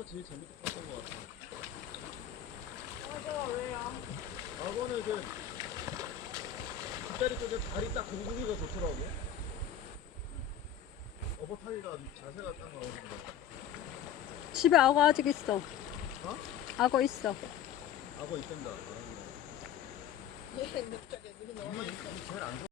악어 제일 재밌게 탔던 것 같아. 맞아, 왜요? 악어는 그 뒷다리 쪽에 발이 딱 공기가 좋더라고. 어버 타기가 아주 자세가 딱 나오는 거. 집에 악어 아직 있어. 어? 악어 있어. 악어 있단다. 얘 저기 눈이 너무 이거 제일 안 좋아.